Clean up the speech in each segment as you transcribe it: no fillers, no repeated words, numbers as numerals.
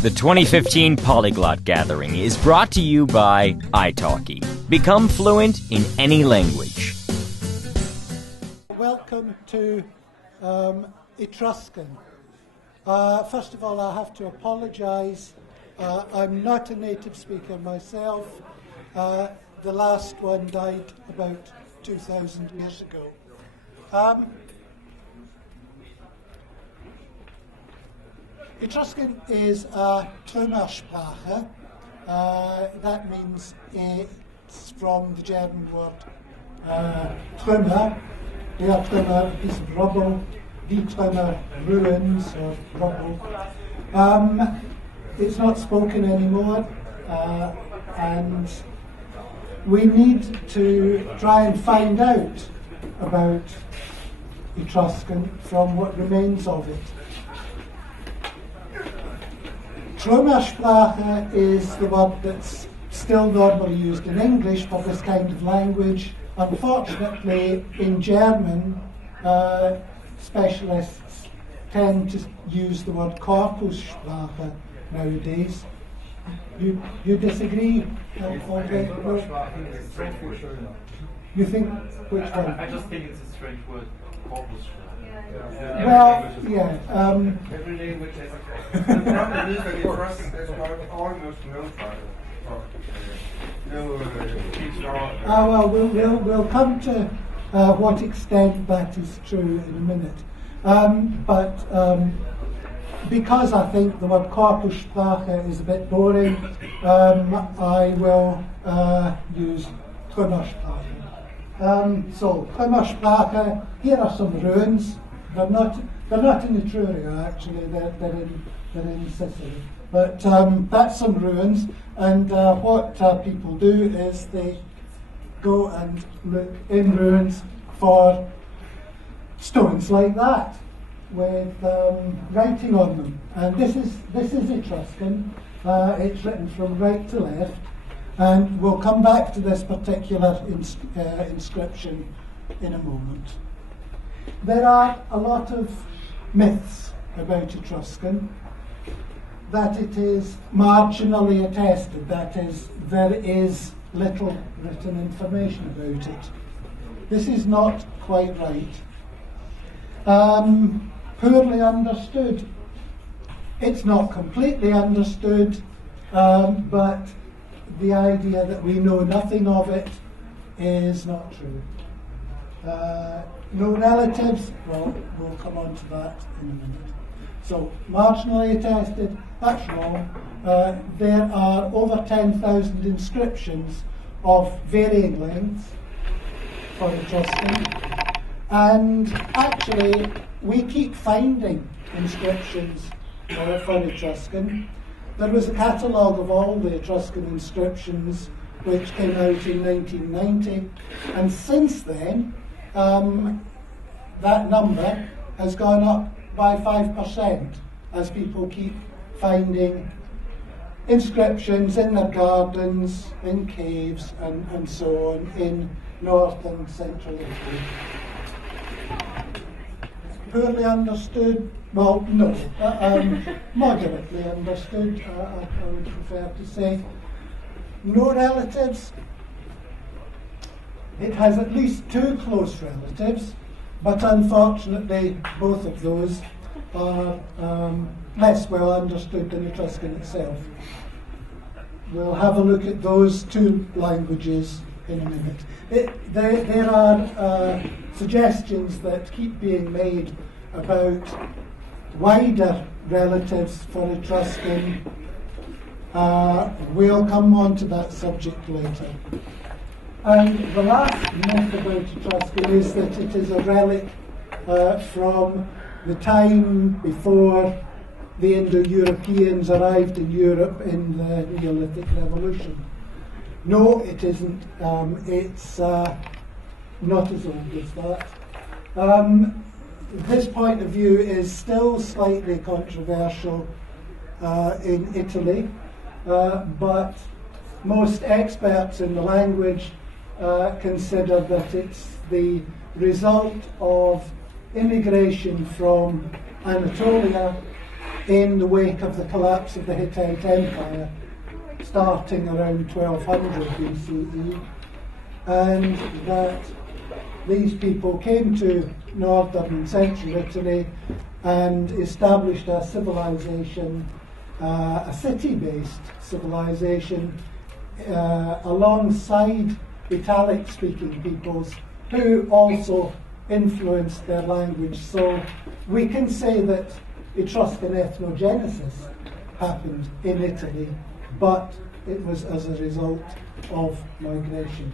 The 2015 Polyglot Gathering is brought to you by italki. Become fluent in any language. Welcome to Etruscan. First of all, I have to apologise. I'm not a native speaker myself. The last one died about 2,000 years ago. Etruscan is a Trümmersprache. That means it's from the German word Trümmer. Der Trümmer, a piece of rubble. Die Trümmer, ruins or rubble. It's not spoken anymore, and we need to try and find out about Etruscan from what remains of it. Trümmersprache is the word that's still normally used in English for this kind of language. Unfortunately, in German, specialists tend to use the word Korpussprache nowadays. You disagree? You think which one? I just think it's a strange word, Korpussprache. Well, yeah. Every language has a The problem is that Etruscan is almost well, we'll come to what extent that is true in a minute. But because I think the word Korpussprache is a bit boring, I will use Trümmersprache. So, Trümmersprache, here are some ruins. They're not in Etruria, actually, they're in Sicily. But that's some ruins, and what people do is they go and look in ruins for stones like that, with writing on them. And this is Etruscan. It's written from right to left, and we'll come back to this particular inscription in a moment. There are a lot of myths about Etruscan, that it is marginally attested, that is, there is little written information about it. This is not quite right. Poorly understood. It's not completely understood, but the idea that we know nothing of it is not true. No relatives, well, we'll come on to that in a minute. So, marginally attested, that's wrong. There are over 10,000 inscriptions of varying lengths for Etruscan, and actually we keep finding inscriptions for Etruscan. There was a catalogue of all the Etruscan inscriptions which came out in 1990, and since then that number has gone up by 5% as people keep finding inscriptions in their gardens, in caves, and so on in North and Central Italy. Poorly understood? Well, no. Moderately understood, I would prefer to say. No relatives. It has at least two close relatives, but unfortunately both of those are less well understood than Etruscan itself. We'll have a look at those two languages in a minute. There are suggestions that keep being made about wider relatives for Etruscan. We'll come on to that subject later. And the last myth about Etruscan is that it is a relic from the time before the Indo-Europeans arrived in Europe in the Neolithic Revolution. No, it isn't. It's not as old as that. This point of view is still slightly controversial in Italy, but most experts in the language consider that it's the result of immigration from Anatolia in the wake of the collapse of the Hittite Empire, starting around 1200 BCE, and that these people came to northern and central Italy and established a civilization, a city-based civilization, alongside Italic-speaking peoples who also influenced their language. So we can say that Etruscan ethnogenesis happened in Italy, but it was as a result of migration.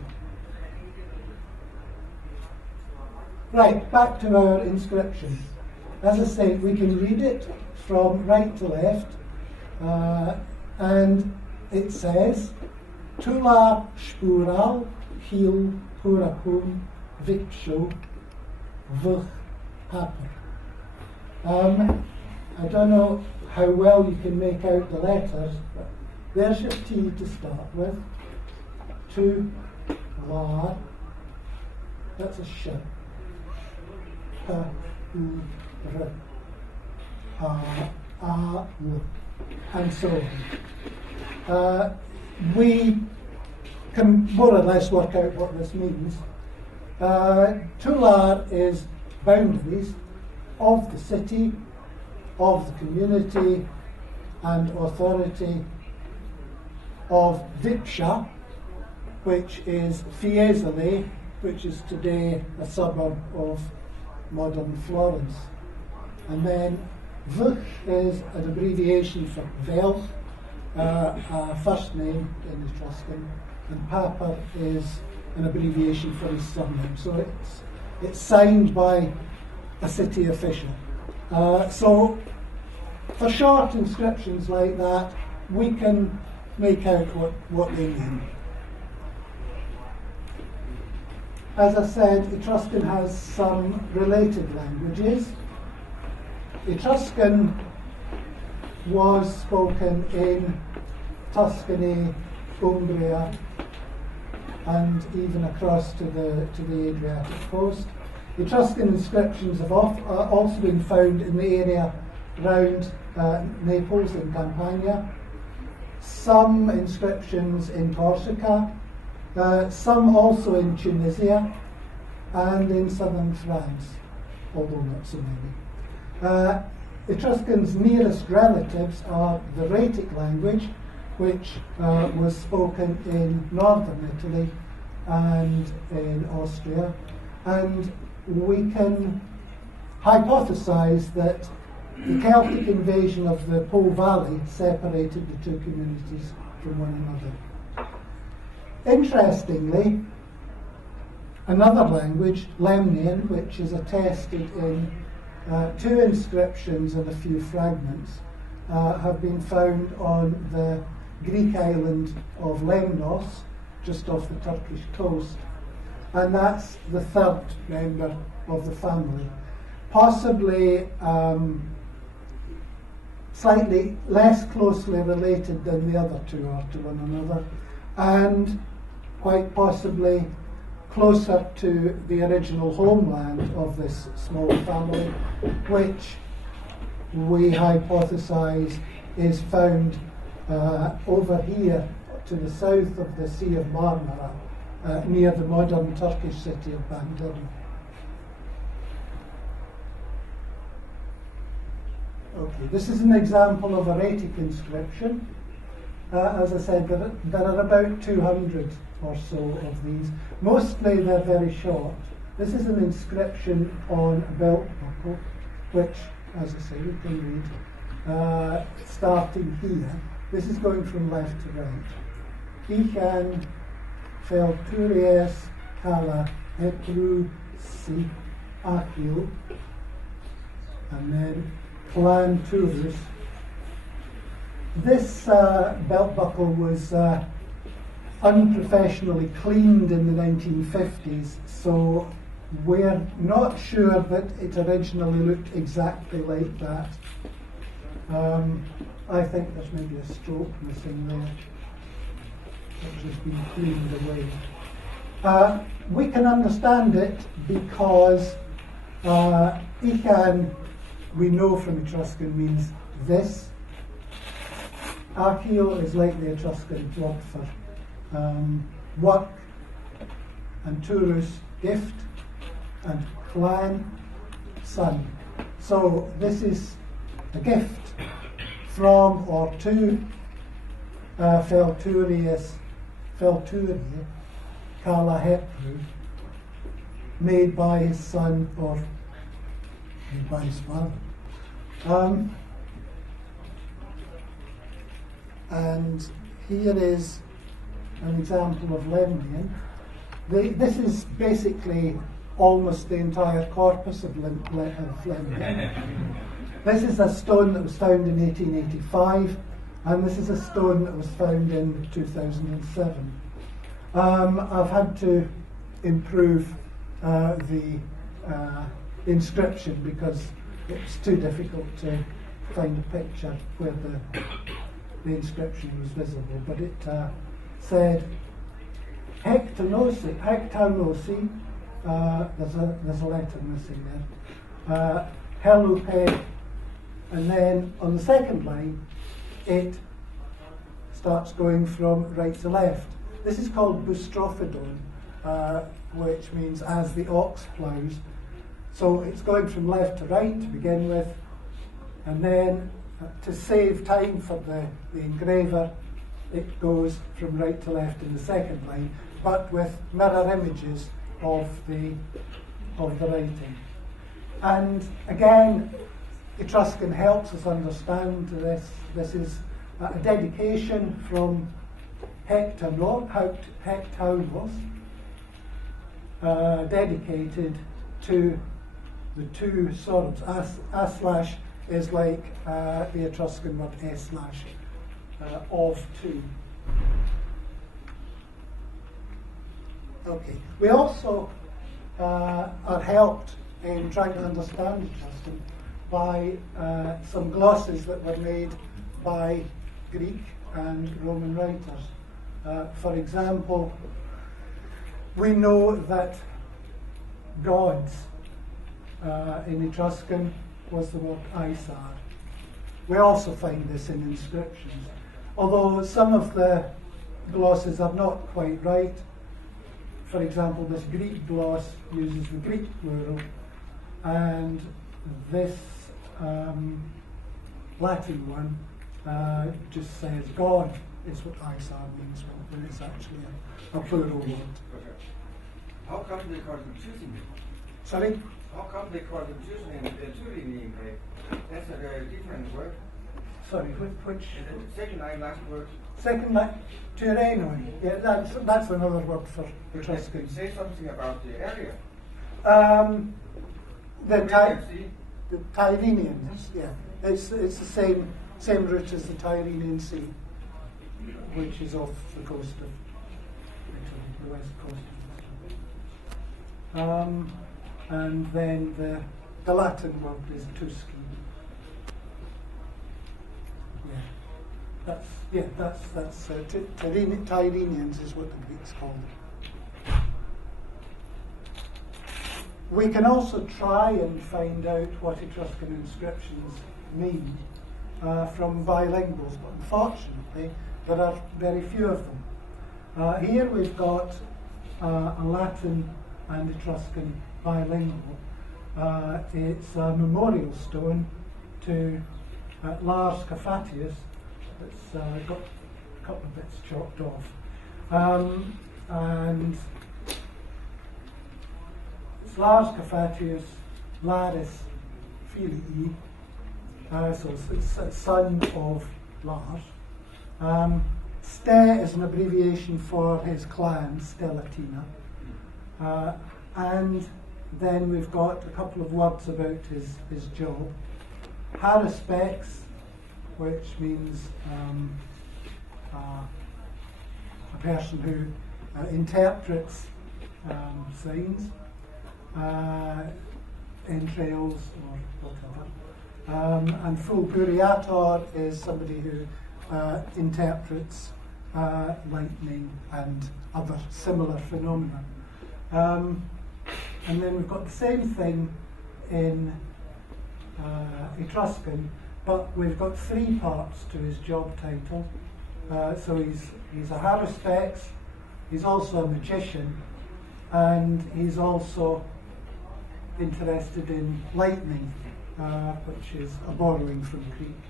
Right, back to our inscriptions. As I say, we can read it from right to left, and it says, Tula spural hil puracum victio vch paper. I don't know how well you can make out the letters, but there's your T to start with. Tu, la, that's a sh. Pa, u, r, a, l, and so on. We can more or less work out what this means. Tular is boundaries of the city, of the community and authority, of Vipsha, which is Fiesole, which is today a suburb of modern Florence. And then Vch is an abbreviation for Velch, a first name in Etruscan, and Papa is an abbreviation for his surname. So it's signed by a city official. So for short inscriptions like that, we can make out what they mean. As I said, Etruscan has some related languages. Etruscan was spoken in Tuscany, Umbria, and even across to the Adriatic coast. Etruscan inscriptions have also been found in the area around Naples in Campania, some inscriptions in Corsica, some also in Tunisia, and in southern France, although not so many. Etruscan's nearest relatives are the Raetic language, which was spoken in northern Italy and in Austria, and we can hypothesize that the Celtic invasion of the Po Valley separated the two communities from one another. Interestingly, another language, Lemnian, which is attested in two inscriptions and a few fragments, have been found on the Greek island of Lemnos, just off the Turkish coast, and that's the third member of the family, possibly slightly less closely related than the other two are to one another, and quite possibly closer to the original homeland of this small family, which we hypothesize is found over here to the south of the Sea of Marmara, near the modern Turkish city of Bandırma. Okay, this is an example of a Raetic inscription. As I said, there are about 200 or so of these. Mostly they're very short. This is an inscription on a belt buckle, which, as I say, we can read, starting here. This is going from left to right. Ichan felturies kala hetru si akil, and then planturus. This belt buckle was unprofessionally cleaned in the 1950s, so we're not sure that it originally looked exactly like that. I think there's maybe a stroke missing there, which has been cleaned away. We can understand it because Ichan, we know from Etruscan, means this. Archeo is like the Etruscan word for work, and turus, gift, and clan, son. So this is a gift from or to Felturie Kala Hepru, made by his son or made by his father. And here is an example of Lemnian. This is basically almost the entire corpus of Lemnian. This is a stone that was found in 1885, and this is a stone that was found in 2007. I've had to improve the inscription because it's too difficult to find a picture where the inscription was visible, but it said Hectanosi, there's a letter missing there, Helupe, and then on the second line it starts going from right to left. This is called boustrophodon, which means as the ox ploughs. So it's going from left to right to begin with, and then to save time for the engraver, it goes from right to left in the second line, but with mirror images of the writing. And again, Etruscan helps us understand this. This is a dedication from Hectaunos, dedicated to the two swords. A/ is like the Etruscan word S/ of two. Okay. We also are helped in trying to understand Etruscan by some glosses that were made by Greek and Roman writers. For example, we know that gods in Etruscan was the word Isar. We also find this in inscriptions, although some of the glosses are not quite right. For example, this Greek gloss uses the Greek plural, and this Latin one just says God is what Isar means, when it's actually a plural word. How come they call them choosing? Sorry? How come they call them choosing and choosing? That's a very different word. Sorry, which? Second line, last word. Second line, Tyrrhenoi. Yeah, that's another word for Etruscan. Say something about the area. The Tyrrhenians, yeah. It's the same route as the Tyrrhenian Sea, which is off the coast of Italy, the west coast of Italy. And then the Latin word is Tusci. That's Tyrrhenians is what the Greeks called it. We can also try and find out what Etruscan inscriptions mean from bilinguals, but unfortunately there are very few of them. Here we've got a Latin and Etruscan bilingual. It's a memorial stone to Lars Cafatius. It's got a couple of bits chopped off. And it's Lars Cafatius Laris Filii, so it's a son of Lars. Ste is an abbreviation for his clan, Stellatina. And then we've got a couple of words about his job. Haruspex, which means a person who interprets signs, entrails or whatever. And fulguriator is somebody who interprets lightning and other similar phenomena. And then we've got the same thing in Etruscan, but we've got 3 parts to his job title. So he's a haruspex, he's also a magician, and he's also interested in lightning, which is a borrowing from Greek,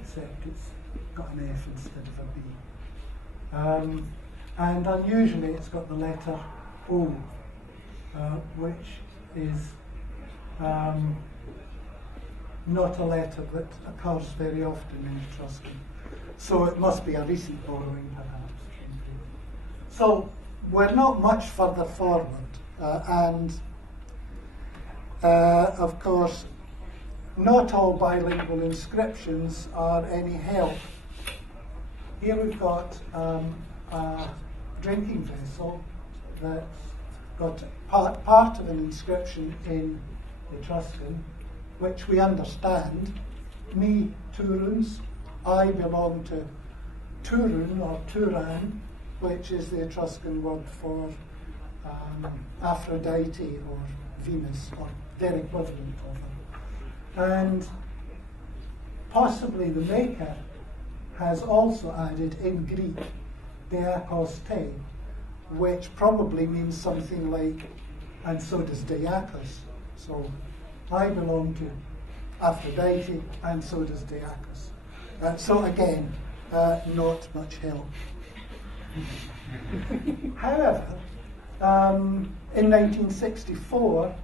except it's got an F instead of a B. And unusually it's got the letter O, which is not a letter that occurs very often in Etruscan. So it must be a recent borrowing, perhaps. So we're not much further forward, and of course, not all bilingual inscriptions are any help. Here we've got a drinking vessel that's got part of an inscription in Etruscan, which we understand. Me Turuns, I belong to Turun or Turan, which is the Etruscan word for Aphrodite or Venus, or their equivalent of her. And possibly the maker has also added in Greek diakos te, which probably means something like, and so does Diakos. So I belong to Aphrodite, and so does Diakos. So again, not much help. However, in 1964,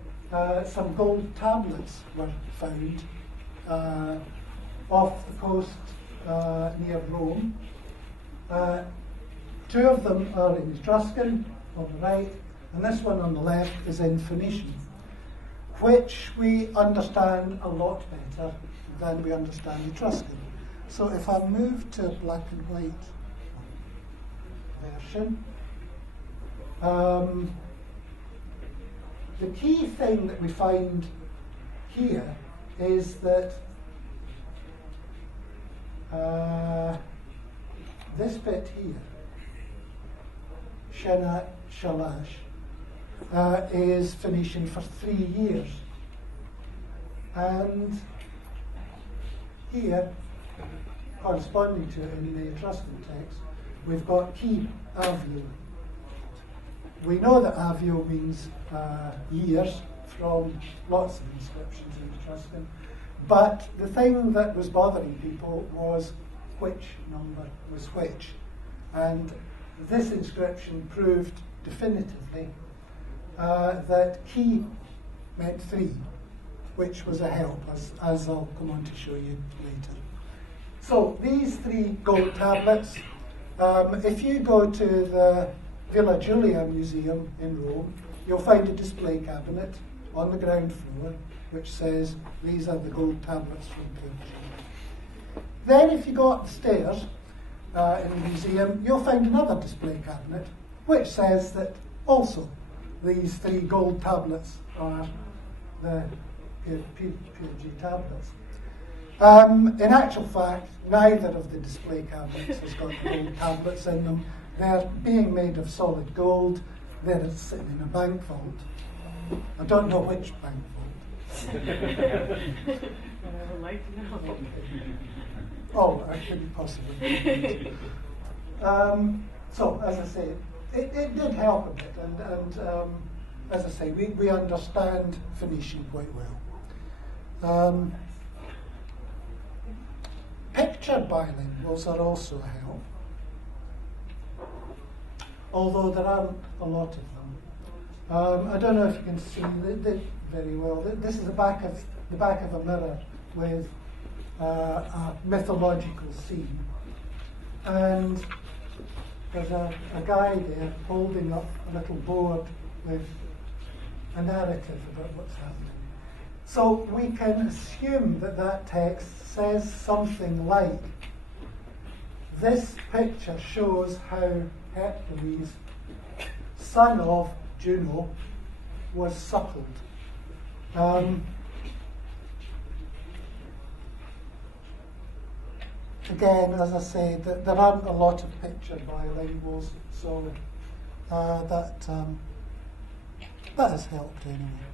some gold tablets were found off the coast near Rome. 2 of them are in Etruscan on the right, and this one on the left is in Phoenician, which we understand a lot better than we understand Etruscan. So if I move to black and white version, the key thing that we find here is that this bit here, Shanat Shalash, is Phoenician for 3 years. And here, corresponding to it in the Etruscan text, we've got ki avio. We know that avio means years from lots of inscriptions in Etruscan, but the thing that was bothering people was which number was which. And this inscription proved definitively that ki meant 3, which was a help, as I'll come on to show you later. So these 3 gold tablets, if you go to the Villa Giulia Museum in Rome, you'll find a display cabinet on the ground floor which says these are the gold tablets from Persia. Then if you go up the stairs in the museum, you'll find another display cabinet which says that also these 3 gold tablets are the PG tablets. In actual fact, neither of the display cabinets has got gold tablets in them. They're being made of solid gold. They're sitting in a bank vault. I don't know which bank vault. I would like to know. Oh, I couldn't possibly. So, as I say, it did help a bit, and as I say, we understand Phoenician quite well. Picture bilinguals are also a help, although there aren't a lot of them. I don't know if you can see it very well. This is the back of a mirror with a mythological scene, and there's a guy there holding up a little board with a narrative about what's happening. So we can assume that that text says something like, this picture shows how Hercules, son of Juno, was suckled. Again, as I say, there aren't a lot of picture bilinguals, so that has helped anyway.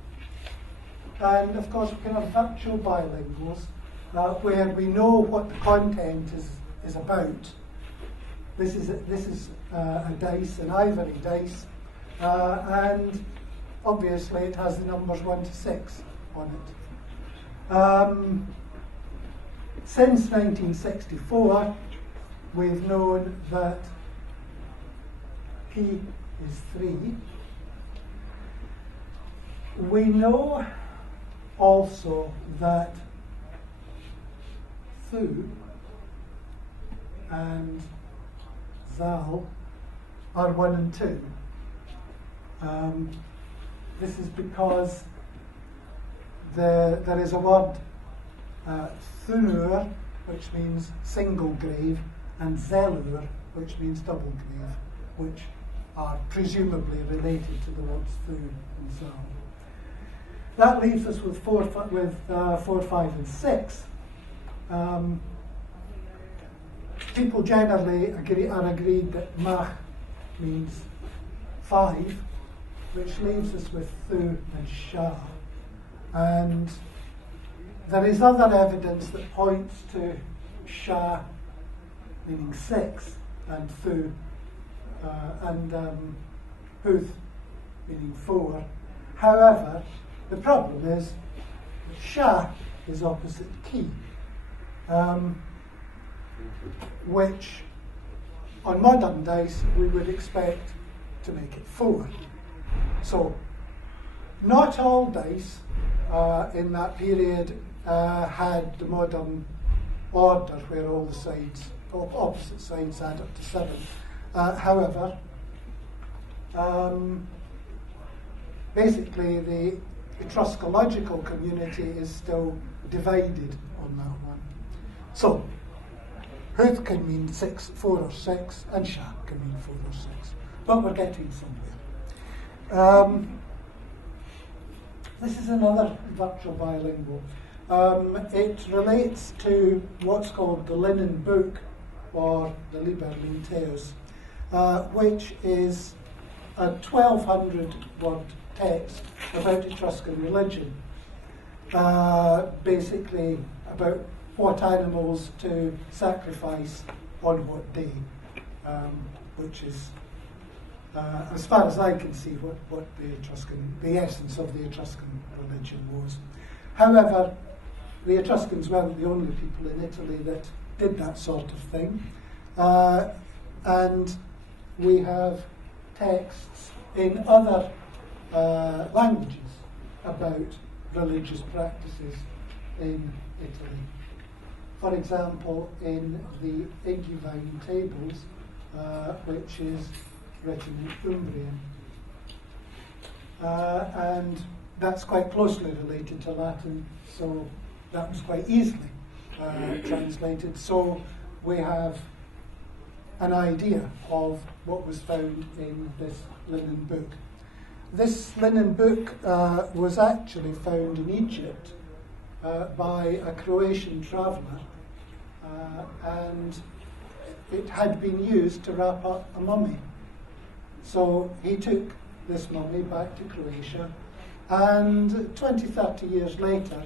And of course, we can have virtual bilinguals, where we know what the content is about. This is a dice, an ivory dice, and obviously it has the numbers 1 to 6 on it. Since 1964, we've known that P is 3. We know also that Thu and Zal are 1 and 2. This is because there is a word, Thunur, which means single grave, and Zelur, which means double grave, which are presumably related to the words Thu and Zal. That leaves us with 4, 5, and 6. People generally are agreed that Mach means 5, which leaves us with Thu and Shah. And there is other evidence that points to Shah meaning 6 and Thu and Huth meaning 4. However, the problem is that Shah is opposite Ki, which on modern dice we would expect to make it 4. So not all dice in that period had the modern order where all the sides, opposite sides add up to 7. However, basically the Etruscological community is still divided on that one. So Huth can mean 4 or 6, and Shah can mean 4 or 6. But we're getting somewhere. This is another virtual bilingual. It relates to what's called the Linen Book, or the Liber Linteus, which is a 1,200-word text about Etruscan religion, basically about what animals to sacrifice on what day, which is, as far as I can see, what the essence of the Etruscan religion was. However, the Etruscans weren't the only people in Italy that did that sort of thing, and we have texts in other languages about religious practices in Italy. For example, in the Iguvine tables, which is written in Umbrian. And that's quite closely related to Latin, so that was quite easily translated. So we have an idea of what was found in this linen book. This linen book was actually found in Egypt by a Croatian traveller, and it had been used to wrap up a mummy. So he took this mummy back to Croatia, and 20, 30 years later,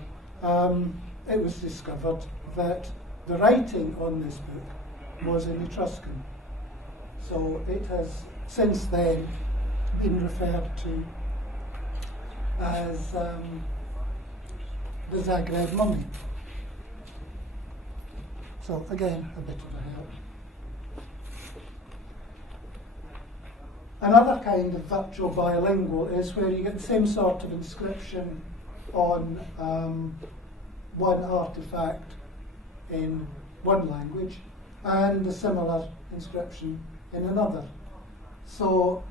it was discovered that the writing on this book was in Etruscan. So it has since then been referred to as the Zagreb mummy. So again, a bit of a help. Another kind of virtual bilingual is where you get the same sort of inscription on one artifact in one language and a similar inscription in another. So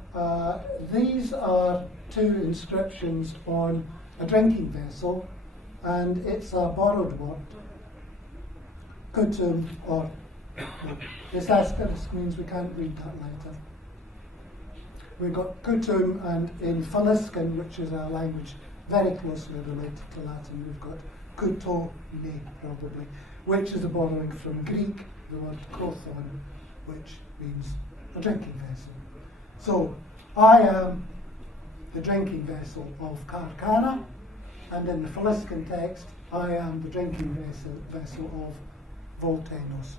these are two inscriptions on a drinking vessel, and it's a borrowed word, kutum, or this asterisk means we can't read that letter. We've got kutum, and in Faliscan, which is a language very closely related to Latin, we've got kutone, probably, which is a borrowing from Greek, the word kothon, which means a drinking vessel. So, I am the drinking vessel of Karkana, and in the Faliscan text, I am the drinking vessel of Voltanos.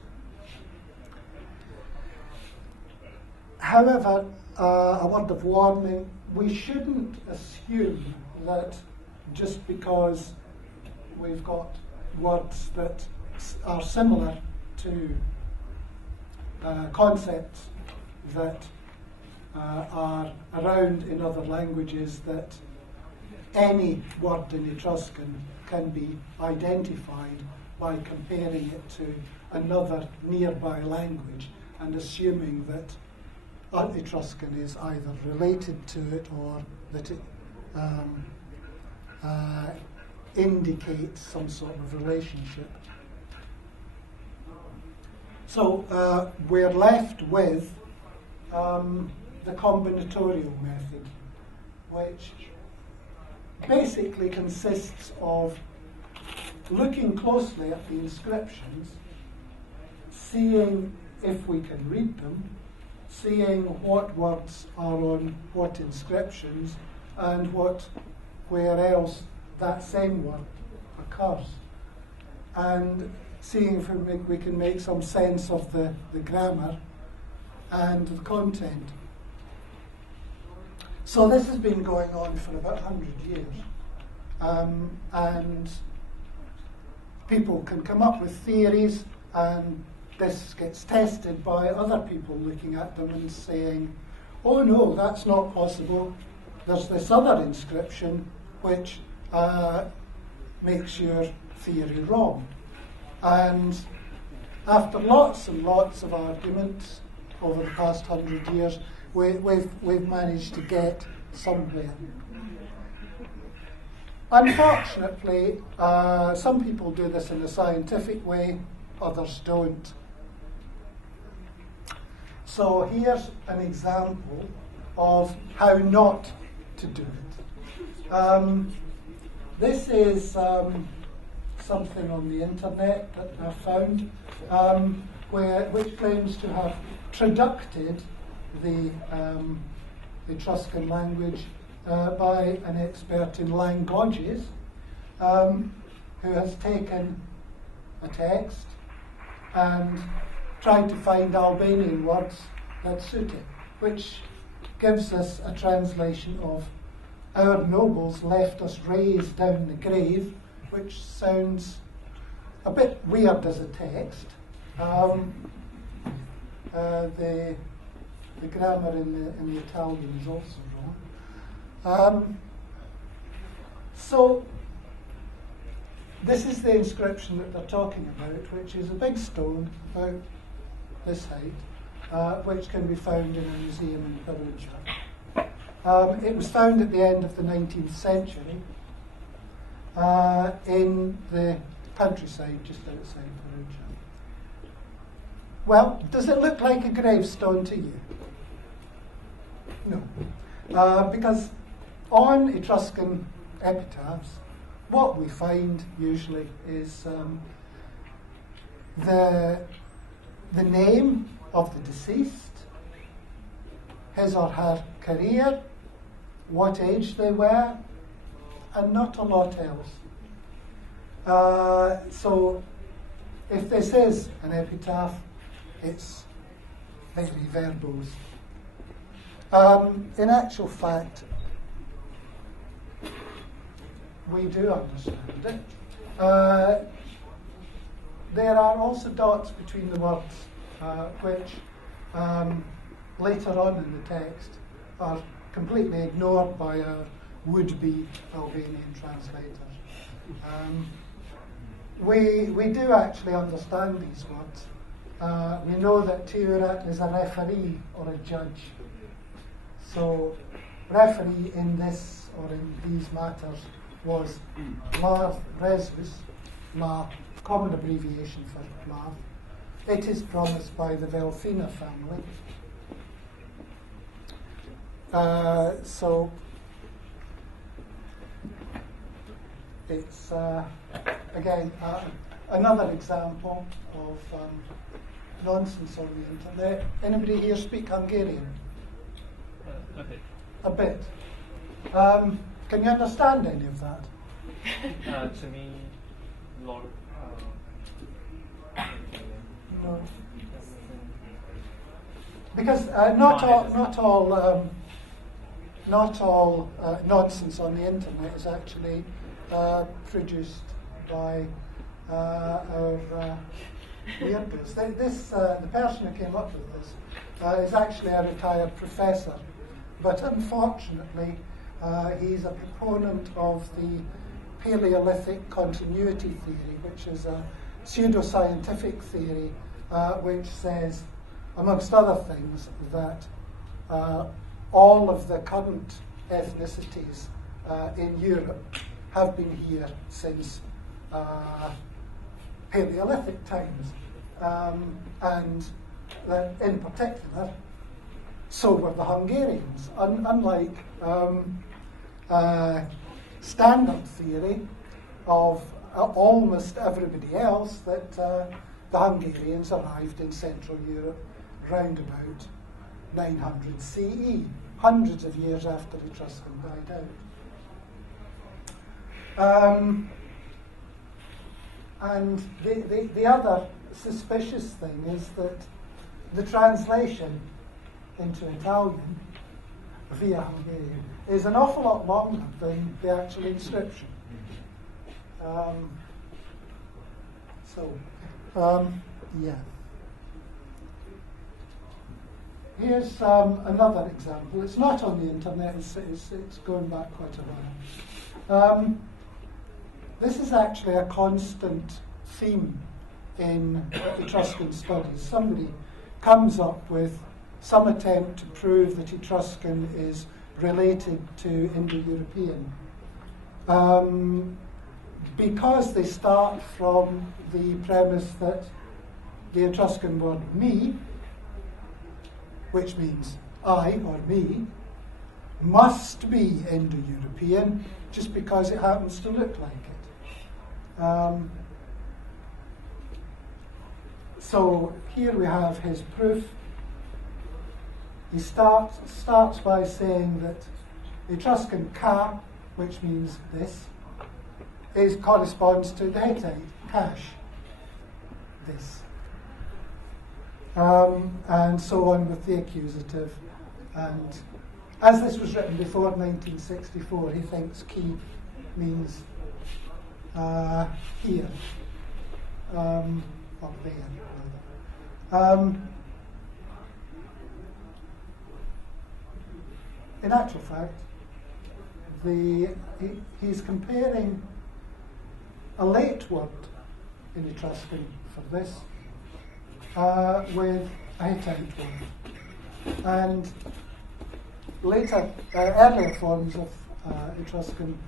However, a word of warning, we shouldn't assume that just because we've got words that are similar to concepts that are around in other languages, that any word in Etruscan can be identified by comparing it to another nearby language and assuming that Etruscan is either related to it or that it indicates some sort of relationship. So we're left with the combinatorial method, which basically consists of looking closely at the inscriptions, seeing if we can read them, seeing what words are on what inscriptions and where else that same word occurs, and seeing if we can make some sense of the grammar and the content. So this has been going on for about 100 years, and people can come up with theories, and this gets tested by other people looking at them and saying, oh no, that's not possible. There's this other inscription which makes your theory wrong. And after lots and lots of arguments over the past 100 years, we've managed to get somewhere. Unfortunately, some people do this in a scientific way, others don't. So here's an example of how not to do it. This is something on the internet that I found, which claims to have traducted the Etruscan language by an expert in languages, who has taken a text and tried to find Albanian words that suit it, which gives us a translation of "Our nobles left us raised down the grave," which sounds a bit weird as a text. The grammar in the Italian is also wrong. So this is the inscription that they're talking about, which is a big stone about this height, which can be found in a museum in Perugia. It was found at the end of the 19th century in the countryside just outside Perugia. Well, does it look like a gravestone to you? No. Because on Etruscan epitaphs, what we find usually is the name of the deceased, his or her career, what age they were, and not a lot else. So if this is an epitaph, it's very verbose. In actual fact, we do understand it. There are also dots between the words, which later on in the text are completely ignored by our would-be Albanian translators. We do actually understand these words. We know that Tiurat is a referee or a judge. So referee in this or in these matters was Lar Resus, La, common abbreviation for Lar. It is promised by the Velfina family. So it's again another example of nonsense on the internet. Anybody here speak Hungarian? A bit. A bit. Can you understand any of that? To me, Lord. No. Because not all nonsense on the internet is actually produced by our weirdos. The person who came up with this is actually a retired professor, but unfortunately he's a proponent of the Paleolithic continuity theory, which is a pseudo-scientific theory which says, amongst other things, that all of the current ethnicities in Europe have been here since Paleolithic times, and that in particular, so were the Hungarians. Unlike standard theory of almost everybody else, that the Hungarians arrived in Central Europe round about 900 CE, hundreds of years after Etruscan died out. And the other suspicious thing is that the translation into Italian via Hungarian is an awful lot longer than the actual inscription. Yeah. Here's another example. It's not on the internet, it's going back quite a while. This is actually a constant theme in Etruscan studies. Somebody comes up with some attempt to prove that Etruscan is related to Indo-European. Because they start from the premise that the Etruscan word me, which means I or me, must be Indo-European just because it happens to look like it. So here we have his proof. He starts by saying that Etruscan ka, which means this, corresponds to the Hittite cash, this. And so on with the accusative. And as this was written before 1964, he thinks key means here, or there, rather. In actual fact, he's comparing a late word in Etruscan for this with a Hittite word. And earlier forms of Etruscan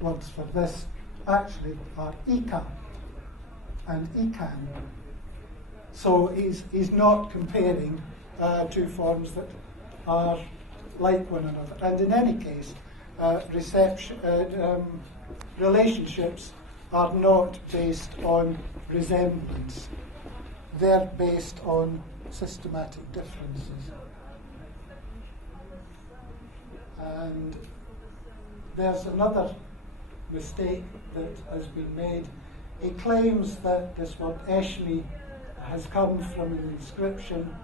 words for this actually are ika and ikan. So he's not comparing two forms that are like one another. And in any case, relationships are not based on resemblance. They're based on systematic differences. And there's another mistake that has been made. He claims that this word eshmi has come from an inscription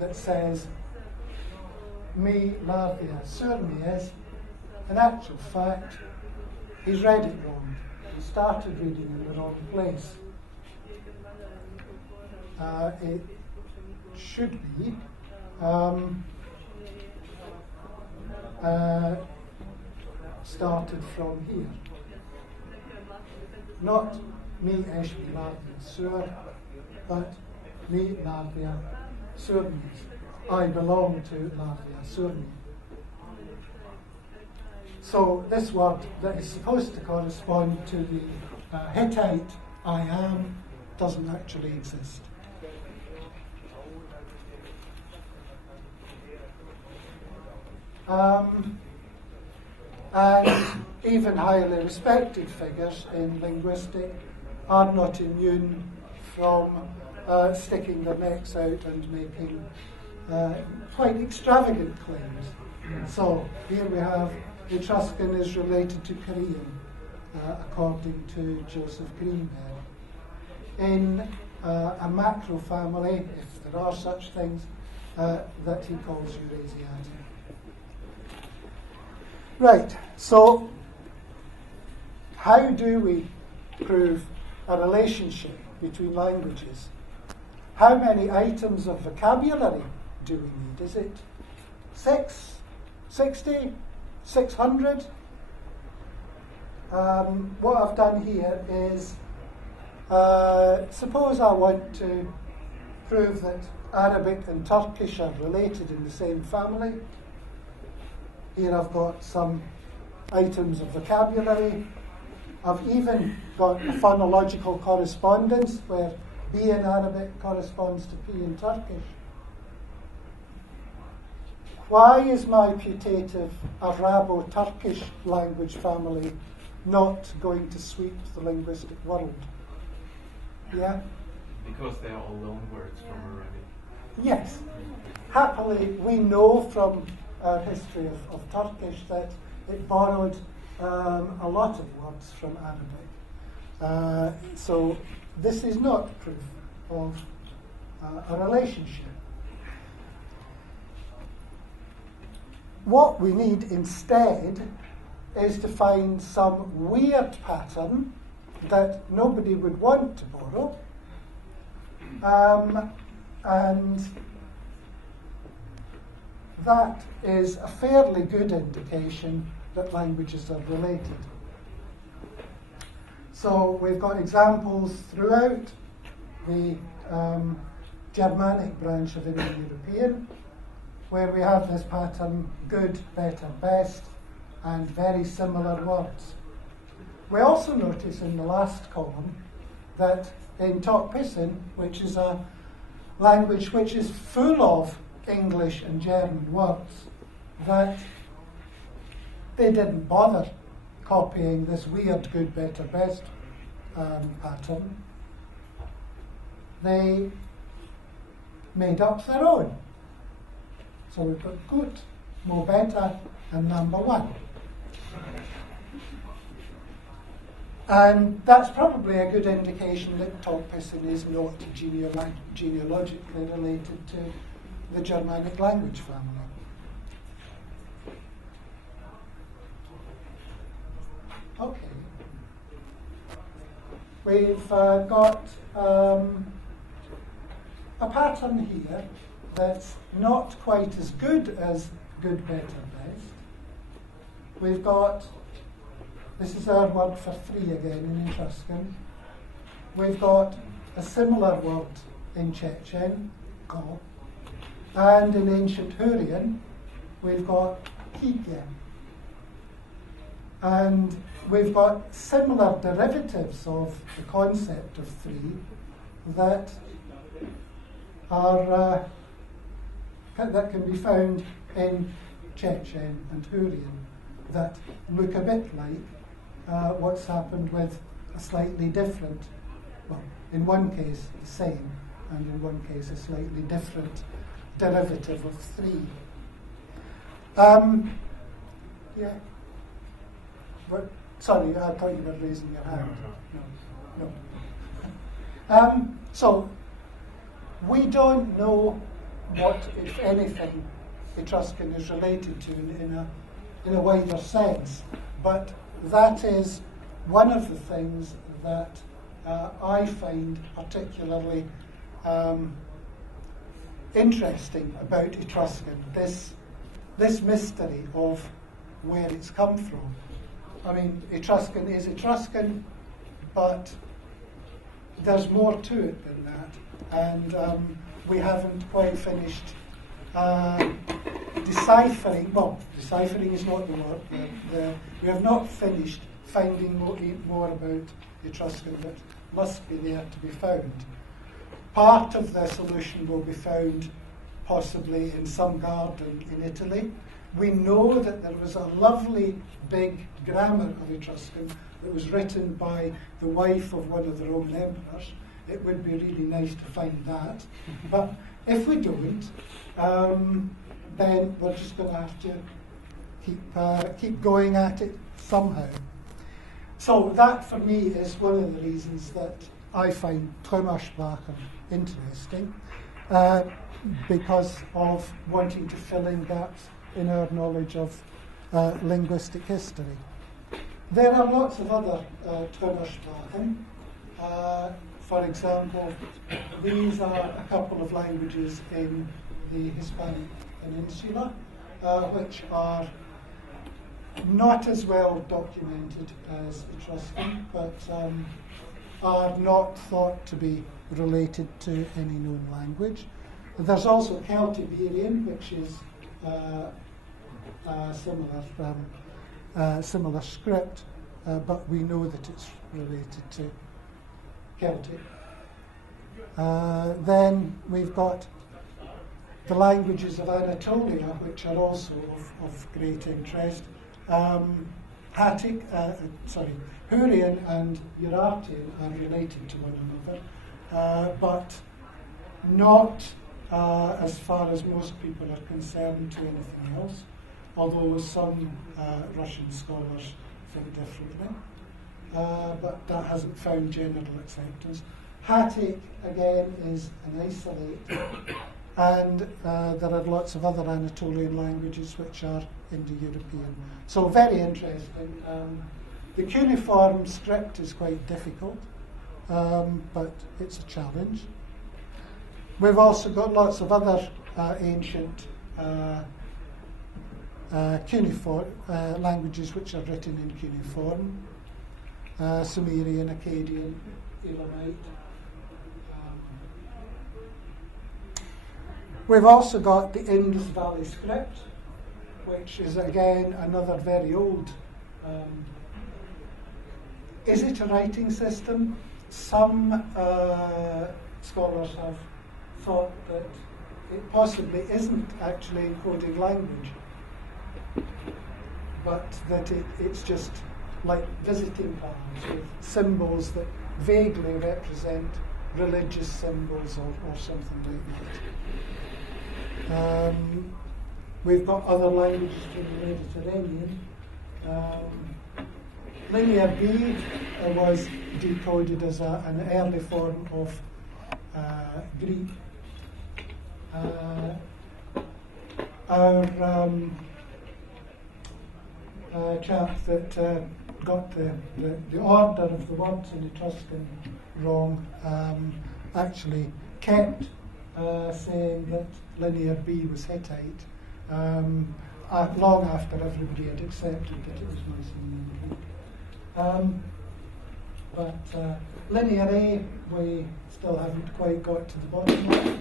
that says me lavia surmies. In actual fact, he's read it wrong. He started reading in the wrong place. It should be started from here. Not me eshmi lavia sur, but me lavia surmies. I belong to lavia surmi. So this word that is supposed to correspond to the Hittite I am doesn't actually exist. And even highly respected figures in linguistics are not immune from sticking their necks out and making quite extravagant claims. So here we have Etruscan is related to Korean, according to Joseph Greenberg. In a macro family, if there are such things, that he calls Eurasiatic. Right, so how do we prove a relationship between languages? How many items of vocabulary do we need? Is it 6, 60, 600? What I've done here is, suppose I want to prove that Arabic and Turkish are related in the same family. Here I've got some items of vocabulary. I've even got a phonological correspondence where B in Arabic corresponds to P in Turkish. Why is my putative Arabo-Turkish language family not going to sweep the linguistic world? Yeah? Because they are all loan words from Arabic. Yes. Happily, we know from our history of Turkish that it borrowed a lot of words from Arabic. So this is not proof of a relationship. What we need instead is to find some weird pattern that nobody would want to borrow, and that is a fairly good indication that languages are related. So we've got examples throughout the Germanic branch of Indo-European, where we have this pattern: good, better, best, and very similar words. We also notice in the last column that in Tok Pisin, which is a language which is full of English and German words, that they didn't bother copying this weird good, better, best pattern. They made up their own. So we've got good, more, better, and number one. And that's probably a good indication that Tok Pisin is not genealogically related to the Germanic language family. Okay. We've got a pattern here that's not quite as good as good, better, best. We've got, this is our word for three again in Etruscan. We've got a similar word in Chechen, ko, and in ancient Hurrian, we've got kigya. And we've got similar derivatives of the concept of three that are that can be found in Chechen and Hurrian that look a bit like what's happened with a slightly different, well, in one case the same, and in one case a slightly different derivative of three. Yeah. What? Sorry, I thought you were raising your hand. No. So, we don't know what, if anything, Etruscan is related to in a wider sense, but that is one of the things that I find particularly interesting about Etruscan, this mystery of where it's come from. I mean, Etruscan is Etruscan, but there's more to it than that, and we haven't quite finished deciphering. Well, deciphering is not the word. We have not finished finding more about Etruscan that must be there to be found. Part of the solution will be found possibly in some garden in Italy. We know that there was a lovely big grammar of Etruscan that was written by the wife of one of the Roman emperors. It would be really nice to find that. But if we don't, then we're just going to have to keep going at it somehow. So that for me is one of the reasons that I find Trümmersprachen interesting, because of wanting to fill in gaps in our knowledge of linguistic history. There are lots of other Trümmersprachen. For example, these are a couple of languages in the Hispanic Peninsula, which are not as well documented as Etruscan, but are not thought to be related to any known language. There's also Celtiberian, which is similar script, but we know that it's related to Celtic. Then we've got the languages of Anatolia, which are also of great interest. Hurrian and Urartian are related to one another, but not as far as most people are concerned to anything else, although some Russian scholars think differently. But that hasn't found general acceptance. Hattic, again, is an isolate, and there are lots of other Anatolian languages which are Indo-European. So very interesting. The cuneiform script is quite difficult, but it's a challenge. We've also got lots of other ancient cuneiform languages which are written in cuneiform. Sumerian, Akkadian, Elamite. We've also got the Indus Valley script, which is again another very old. Is it a writing system? Some scholars have thought that it possibly isn't actually encoding language, but that it's just like visiting cards with symbols that vaguely represent religious symbols or something like that. We've got other languages from the Mediterranean. Linear B was decoded as an early form of Greek. Our chap that got the order of the words in Etruscan wrong actually kept saying that Linear B was Hittite long after everybody had accepted that it was Mycenaean Greek. But Linear A, we still haven't quite got to the bottom of.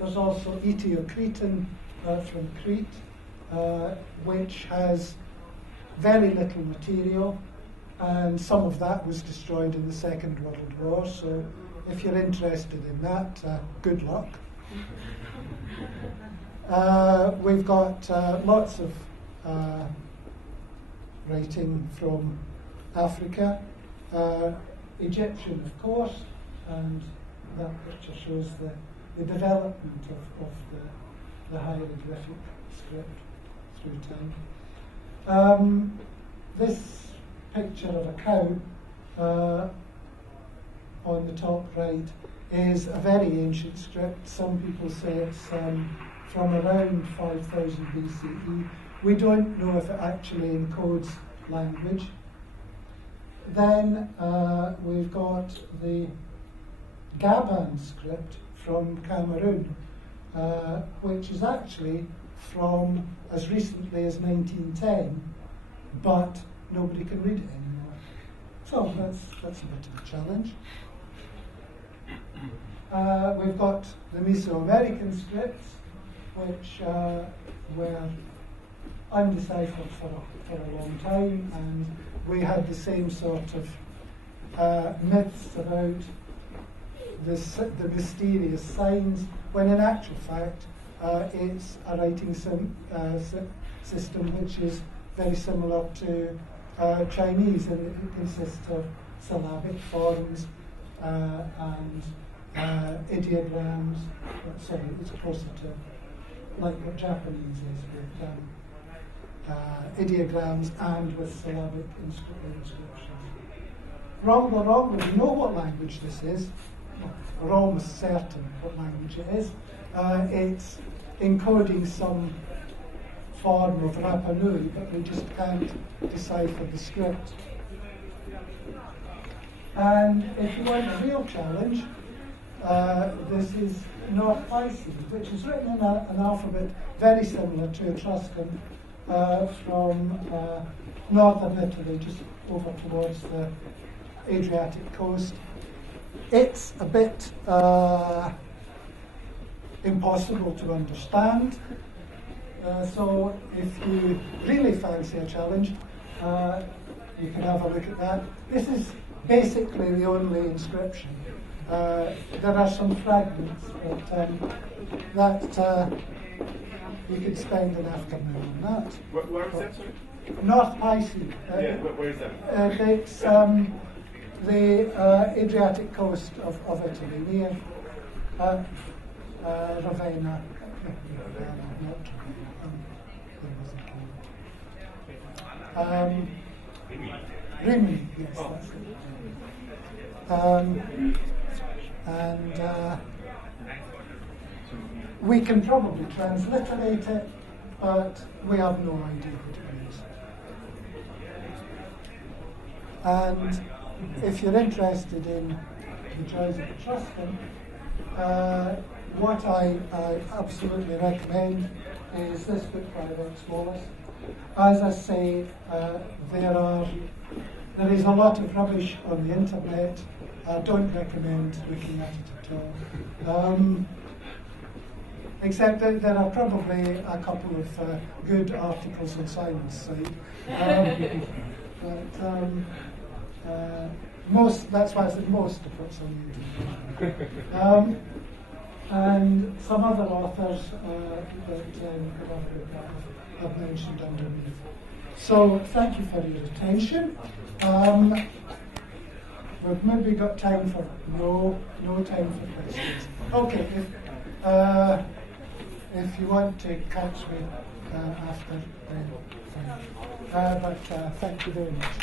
There's also Ethio-Cretan from Crete, which has very little material, and some of that was destroyed in the Second World War, so if you're interested in that, good luck. We've got lots of writing from Africa, Egyptian, of course, and that picture shows the development of the hieroglyphic script through time. This picture of a cow on the top right is a very ancient script. Some people say it's from around 5000 BCE. We don't know if it actually encodes language. Then we've got the Gaban script from Cameroon, which is actually from as recently as 1910, but nobody can read it anymore. So that's a bit of a challenge. We've got the Mesoamerican scripts, which were undeciphered for a long time, and we had the same sort of myths about the mysterious signs, when in actual fact it's a writing system which is very similar to Chinese, and it consists of syllabic forms and ideograms. Sorry, it's closer to like what Japanese is, ideograms and with syllabic inscriptions. Wrong, we know what language this is. We're almost certain what language it is. It's encoding some form of Rapa Nui, but we just can't decipher the script. And if you want a real challenge, this is North Pisces, which is written in an alphabet very similar to Etruscan from northern Italy, just over towards the Adriatic coast. It's a bit impossible to understand, so if you really fancy a challenge, you can have a look at that. This is basically the only inscription. There are some fragments, but that you could spend an afternoon on that. Where is that, sorry? North Pisces. Where is that? It's the Adriatic coast of Italy, near Ravenna. Not Ravenna. Rimini, yes, that's it. And we can probably transliterate it, but we have no idea what it is. And if you're interested in the joys of Etruscan, what I absolutely recommend is this book by Rex Wallace. As I say, there is a lot of rubbish on the internet. I don't recommend looking at it at all. Except that there are probably a couple of good articles on Simon's site. That's why I said most of what's on the internet. And some other authors that I've mentioned underneath. So thank you for your attention. We've maybe got time for no time for questions. Okay, if you want to catch me after, then fine. But thank you very much.